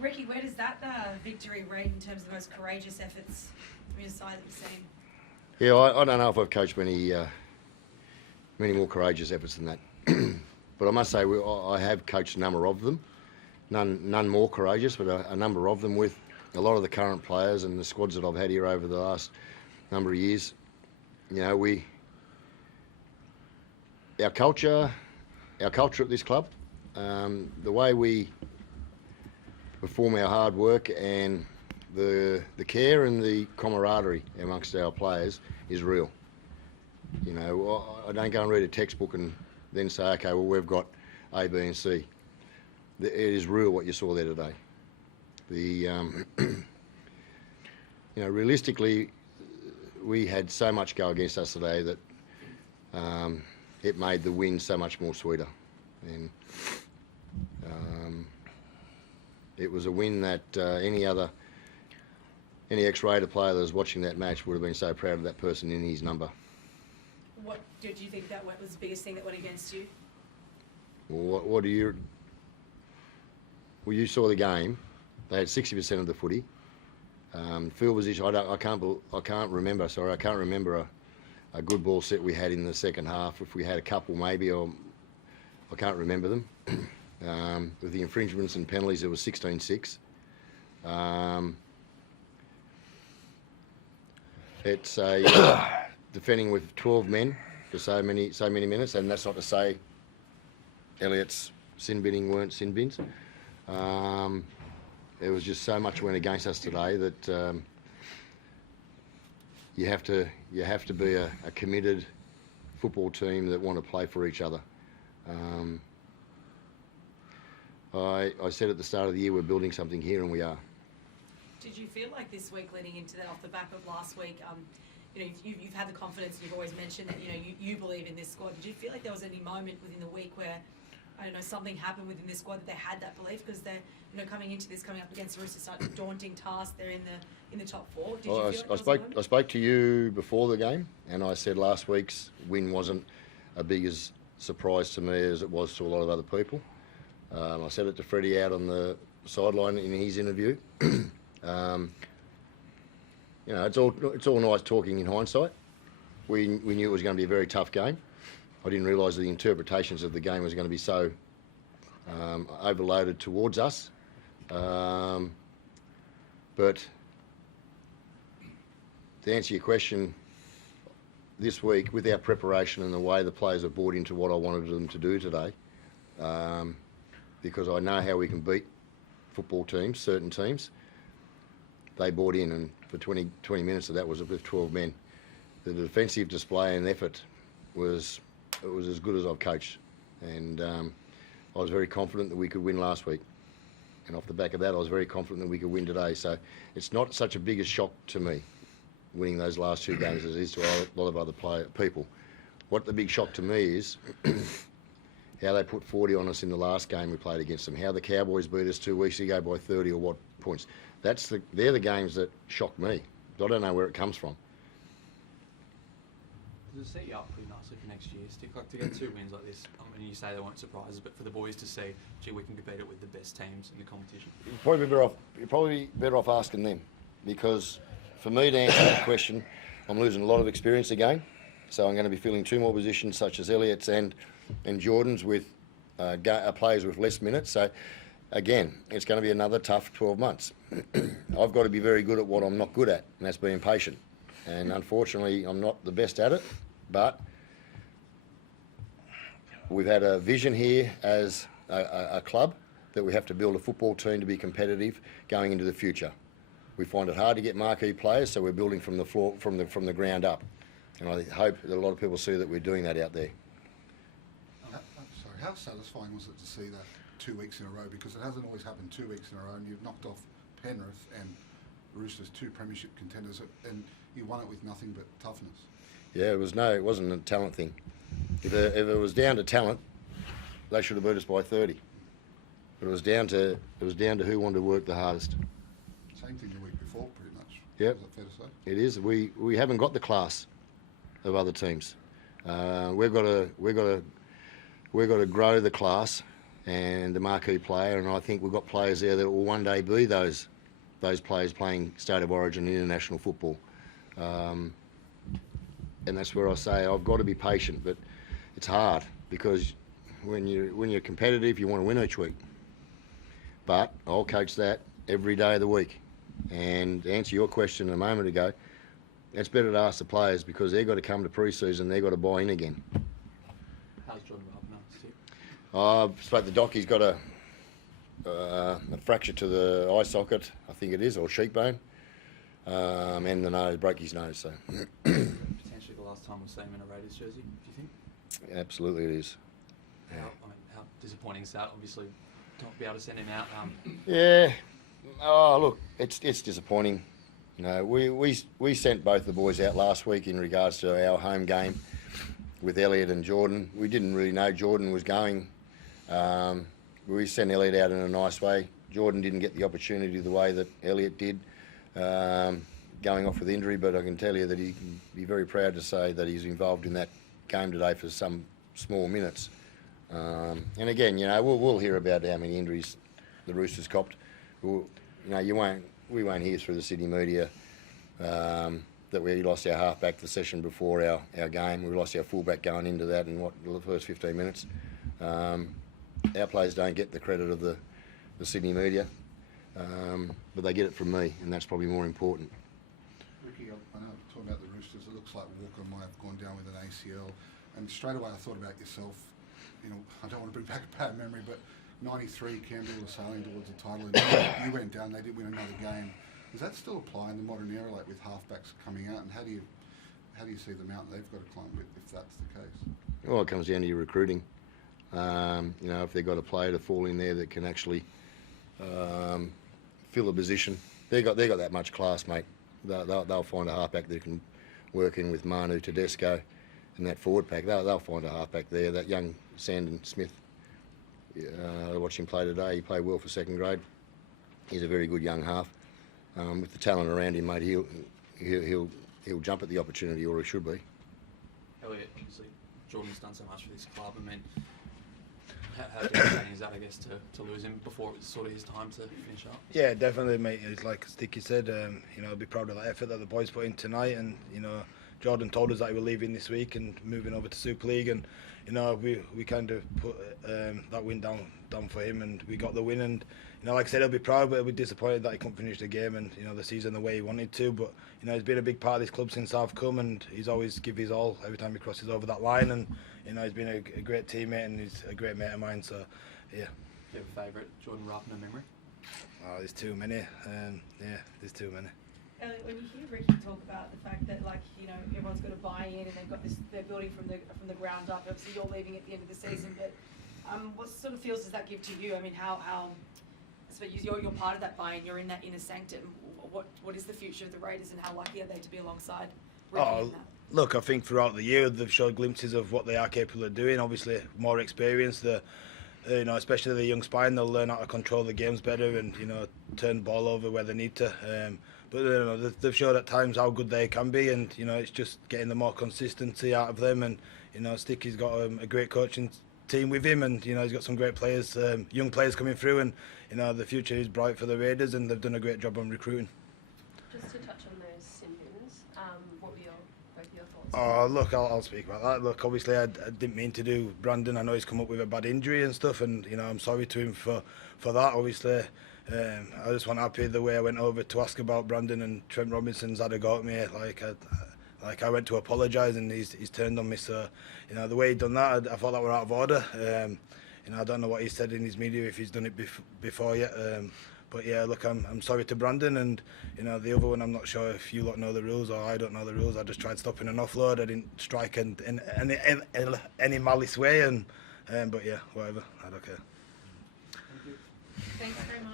Ricky, where does that victory rate in terms of the most courageous efforts from your side that you've seen? Yeah, I don't know if I've coached many more courageous efforts than that. But I must say, I have coached a number of them. None more courageous, but a number of them with a lot of the current players and the squads that I've had here over the last number of years. You know, our culture at this club, the way we perform our hard work and the care and the camaraderie amongst our players is real. You know, I don't go and read a textbook and then say, okay, well, we've got A, B and C. It is real what you saw there today. You know, realistically, we had so much go against us today that it made the win so much more sweeter. And it was a win that any ex-Raider player that was watching that match would have been so proud of that person in his number. What did you think that was the biggest thing that went against you? Well, what do you... Well, you saw the game. They had 60% of the footy. Field position, I can't remember. Sorry, I can't remember a good ball set we had in the second half. If we had a couple, maybe, or I can't remember them. With the infringements and penalties, it was 16-6. It's a defending with 12 men for so many minutes, and that's not to say Elliot's sin binning weren't sin bins. There was just so much went against us today that you have to be a committed football team that want to play for each other. I said at the start of the year we're building something here, and we are. Did you feel like this week, leading into that, off the back of last week, you know, you've had the confidence, and you've always mentioned that, you know, you believe in this squad. Did you feel like there was any moment within the week where, I don't know, something happened within this squad that they had that belief? Because they're, you know, coming up against the Roosters, such a daunting task. They're in the top four. Did you feel I spoke to you before the game, and I said last week's win wasn't a big as surprise to me as it was to a lot of other people. I said it to Freddie out on the sideline in his interview. You know, it's all nice talking in hindsight. We knew it was going to be a very tough game. I didn't realise the interpretations of the game was going to be so overloaded towards us. But to answer your question, this week, with our preparation and the way the players have bought into what I wanted them to do today, because I know how we can beat football teams, certain teams, they bought in, and for 20 minutes of that was with 12 men. The defensive display and effort was as good as I've coached, and I was very confident that we could win last week. And off the back of that, I was very confident that we could win today. So it's not such a big a shock to me winning those last two games as it is to a lot of other people. What the big shock to me is how they put 40 on us in the last game we played against them, how the Cowboys beat us 2 weeks ago by 30 or what points. They're the games that shock me. I don't know where it comes from. Does it set you up pretty nicely for next year? To get 2 wins like this, I mean, you say they weren't surprises, but for the boys to see, gee, we can compete it with the best teams in the competition. You're probably better off asking them, because for me to answer that question, I'm losing a lot of experience again. So I'm going to be filling 2 more positions, such as Elliot's and Jordan's, with players with less minutes. So again, it's going to be another tough 12 months. I've got to be very good at what I'm not good at, and that's being patient. And unfortunately, I'm not the best at it, but we've had a vision here as a club that we have to build a football team to be competitive going into the future. We find it hard to get marquee players, so we're building from the floor, from the ground up. And I hope that a lot of people see that we're doing that out there. Sorry, how satisfying was it to see that 2 weeks in a row? Because it hasn't always happened 2 weeks in a row, and you've knocked off Penrith and Roosters, 2 premiership contenders, and you won it with nothing but toughness. Yeah, it wasn't a talent thing. If it was down to talent, they should have beat us by 30. But it was down to who wanted to work the hardest. Same thing the week before, pretty much. Yep. Is that fair to say? It is. We haven't got the class of other teams. We've got to grow the class and the marquee player, and I think we've got players there that will one day be those players playing State of Origin international football. And that's where I say I've got to be patient, but it's hard because when you're competitive, you want to win each week. But I'll coach that every day of the week. And to answer your question a moment ago, it's better to ask the players because they've got to come to pre-season, they've got to buy in again. How's Jordan Ruffner, Stu? I've spoke to Doc. He's got a fracture to the eye socket, I think it is, or cheekbone, and the nose, broke his nose. So Potentially the last time we'll see him in a Raiders jersey, do you think? absolutely it is. How disappointing is that? Obviously, not be able to send him out. Yeah. Oh, look, it's disappointing. You know, we sent both the boys out last week in regards to our home game with Elliot and Jordan. We didn't really know Jordan was going. We sent Elliot out in a nice way. Jordan didn't get the opportunity the way that Elliot did, going off with injury, but I can tell you that he can be very proud to say that he's involved in that game today for some small minutes. And again, you know, we'll hear about how many injuries the Roosters copped. We won't hear through the Sydney media that we lost our halfback the session before our game. We lost our fullback going into that in the first 15 minutes. Our players don't get the credit of the Sydney media, but they get it from me, and that's probably more important. Ricky, I know talking about the Roosters, it looks like Walker might have gone down with an ACL, and straight away I thought about yourself. You know, I don't want to bring back a bad memory, but 93, Canberra was sailing towards the title, and you went down, they did win another game. Does that still apply in the modern era, like with halfbacks coming out, and how do you see the mountain they've got to climb if that's the case? Well, it comes down to your recruiting. You know, if they've got a player to fall in there that can actually fill a position, they got that much class, mate. They'll find a halfback that can work in with Manu Tedesco and that forward pack. They'll find a halfback there. That young Sandon Smith, I watched him play today. He played well for second grade. He's a very good young half. With the talent around him, mate, he'll jump at the opportunity, or he should be. Elliot, obviously, Jordan's done so much for this club. I mean, how devastating is that, I guess, to lose him before it's sort of his time to finish up? Yeah, definitely, mate. It's like Sticky said, you know, I'll be proud of that effort that the boys put in tonight. And, you know, Jordan told us that he was leaving this week and moving over to Super League. And, you know, we kind of put that win down for him, and we got the win. And, you know, like I said, he'll be proud, but he'll be disappointed that he couldn't finish the game and, you know, the season the way he wanted to. But, you know, he's been a big part of this club since I've come, and he's always give his all every time he crosses over that line. And, you know, he's been a great teammate, and he's a great mate of mine. So, yeah. Do you have a favourite Jordan Ruffner memory? Oh, there's too many. Yeah, there's too many. Elliot, when you hear Ricky talk about the fact that, like, you know, everyone's got to buy in and they've got this, they're building from the ground up. Obviously, you're leaving at the end of the season, but what sort of feels does that give to you? I mean, how I suppose you're part of that buy-in. You're in that inner sanctum. What is the future of the Raiders, and how lucky are they to be alongside Ricky in that? Look, I think throughout the year they've showed glimpses of what they are capable of doing. Obviously, more experience. You know, especially the young spine, they'll learn how to control the games better and, you know, turn the ball over where they need to. But you know, they've showed at times how good they can be, and you know, it's just getting the more consistency out of them. And you know, Sticky's got a great coaching team with him, and you know, he's got some great players, young players coming through, and you know, the future is bright for the Raiders, and they've done a great job on recruiting. Just to touch on those sin-bins, what were both your thoughts? Oh, look, I'll speak about that. Look, obviously, I didn't mean to do Brandon. I know he's come up with a bad injury and stuff, and you know, I'm sorry to him for that. Obviously, I just wasn't happy the way I went over to ask about Brandon, and Trent Robinson's had a go at me. Like I went to apologise, and he's turned on me. So, you know, the way he done that, I thought that were out of order. You know, I don't know what he said in his media if he's done it before yet. But yeah, look, I'm sorry to Brandon, and you know, the other one, I'm not sure if you lot know the rules or I don't know the rules. I just tried stopping an offload. I didn't strike in any malice way, and but yeah, whatever. I don't care. Thanks very much.